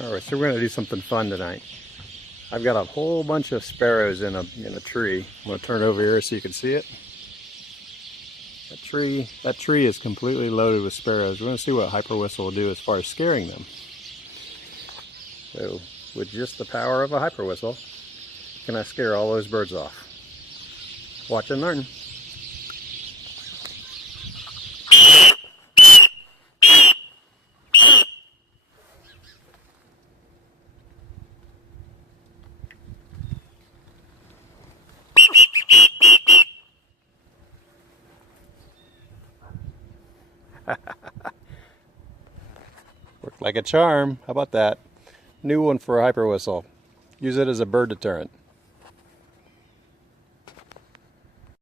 Alright, so we're going to do something fun tonight. I've got a whole bunch of sparrows in a tree. I'm going to turn it over here so you can see it. That tree is completely loaded with sparrows. We're going to see what HyperWhistle will do as far as scaring them. So, with just the power of a HyperWhistle, can I scare all those birds off? Watch and learn. Worked like a charm. How about that? New one for a HyperWhistle. Use it as a bird deterrent.